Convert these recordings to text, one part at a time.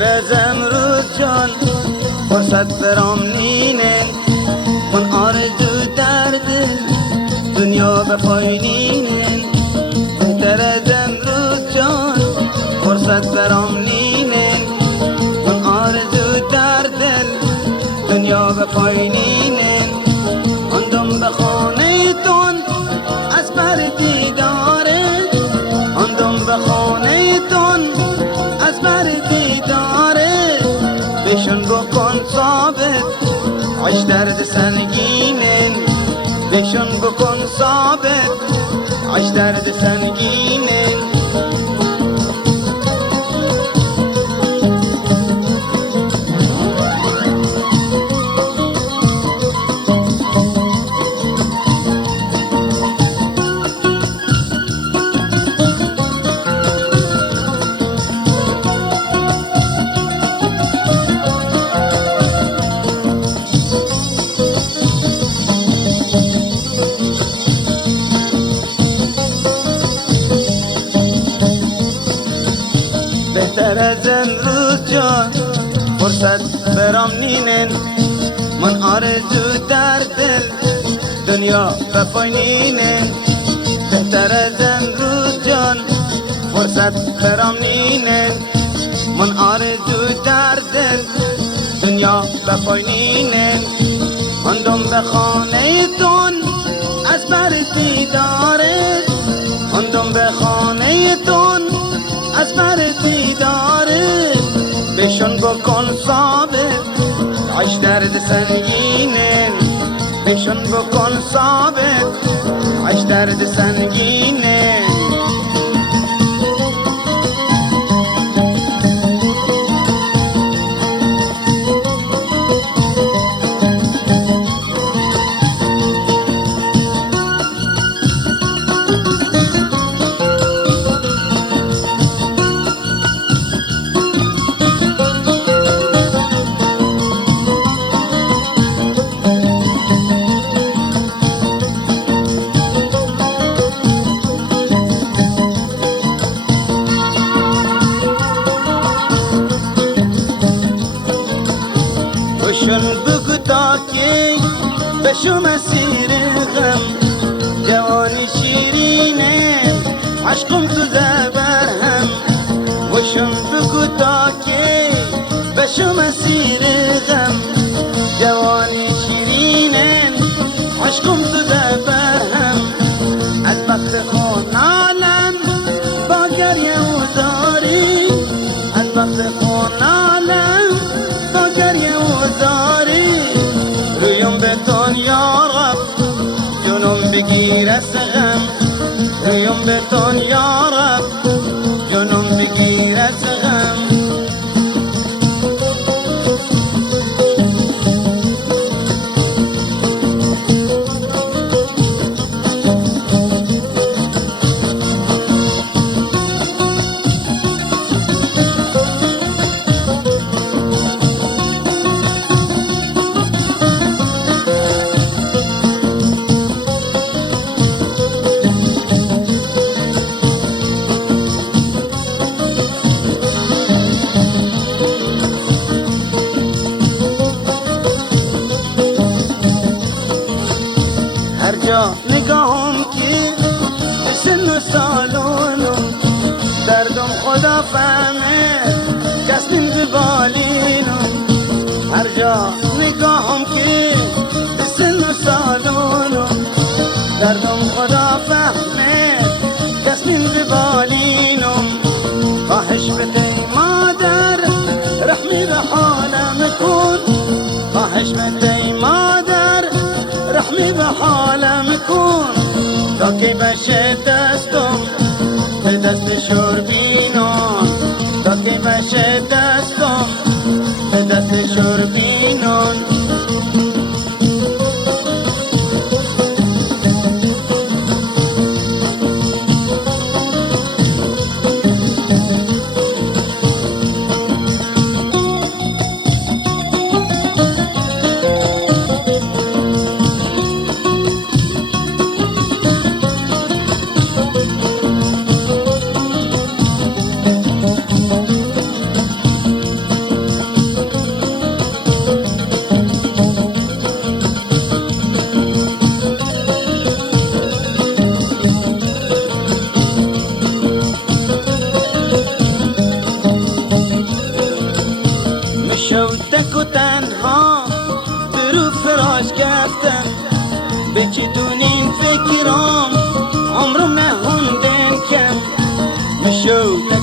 بهتر از امروز جان فرصت برام نینه من آرزو در دل دنیا به پایینه بهتر از امروز جان فرصت برام نینه من آرزو در دل دنیا به پایینه اندم به خانه تون از بر دیداره اندم به خانه تون از بر دیداره بشون بکن ثابت عش درد سنگینه بشون بکن ثابت عش درد سنگینه بهتر از امروز جان فرصت برام نینن من آرزو در دل دنیا به پایینن بهتر از امروز جان فرصت برام نینن من آرزو در دل دنیا به پایینن اندم به خانه تون از بر دیداره اندم به خانه تون از بر دیداره بشون بکن ثابت عش درد سنگینه بشون بکن ثابت عش درد سنگینه بشون بگو تا که بشو مسیر غم جوانی شیرینه عشقم تو زبر هم بشون بگو تا که بشو مسیر غم جوانی شیرینه عشقم تو زبر هم از بخت خون عالم با گریه و زاری از بخت خون عالم با گریه و زاری رویم به تون یا رب جنم بگیر از غم رویم به تون یا رب جنم بگیر از غم هر جا نگاهم که به سن و سالونم دردم خدا فهمه جسمین به بالینم هر جا نگاهم که به سن و سالونم دردم خدا فهمه جسمین به بالینم خواهش بده مادر رحمی به حالم کن خواهش بده مادر رحمی به حالم کن تا که بشه دستم به دست شوربینان تا که بشه دستم به دست شوربینان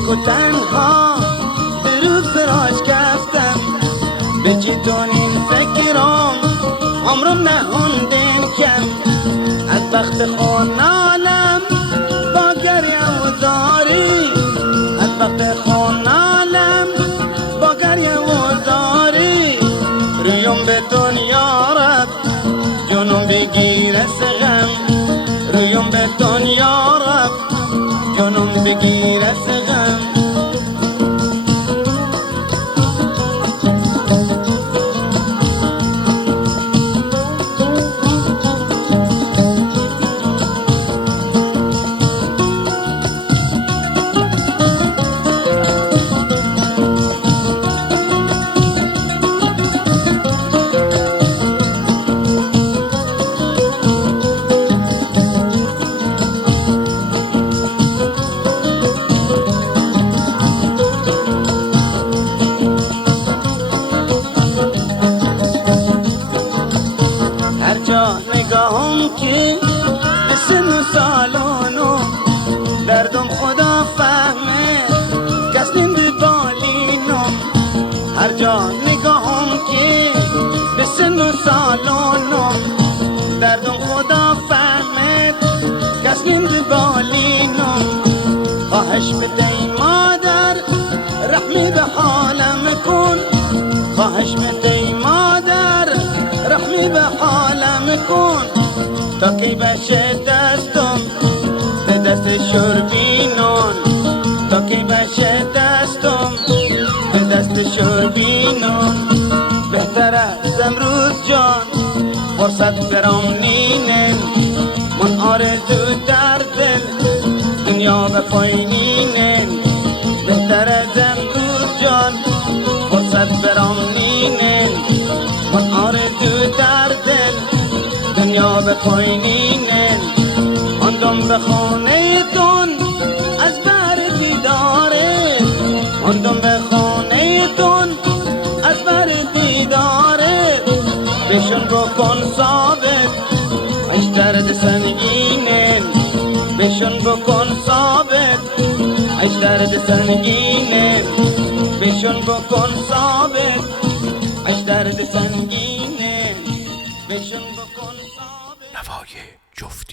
تک و تنها در فراش کفتم بچی دونین فکرام عمرم نهوندن کم از بخت خونالم با گریه و زاری از بخت خونالم با گریه و زاری رویم به دنیا رب جنوم بگیره سغم رویم به دنیا رب جنوم بگیره سغم نگاهم که به سن و سالانو دردم خدا فهمه کس نیم به بالینم هر جا نگاهم که به سن و سالانو دردم خدا فهمه کس نیم به بالینم خواهش بده مادر رحمی به حالم کن خواهش بده مادر رحمی به حالم کن تا کی بشه دستم به دست شربینان تا کی بشه دستم به دست شربینان بهتر از امروز جان فرصت برام نینن من آرزو در دل دنیا به پایینن بهتر از امروز جان فرصت برام نینن من آرزو در دل دنیا به پایینن آندم به خانه تون از بر دیداره آندم به خانه تون از بر دیداره بشون بکن ثابت ایش درد سنگینن بشون بکن ثابت ایش درد سنگینن بشون بکن ثابت ایش درد سنگینن بشون بکن ثابت نوای جفت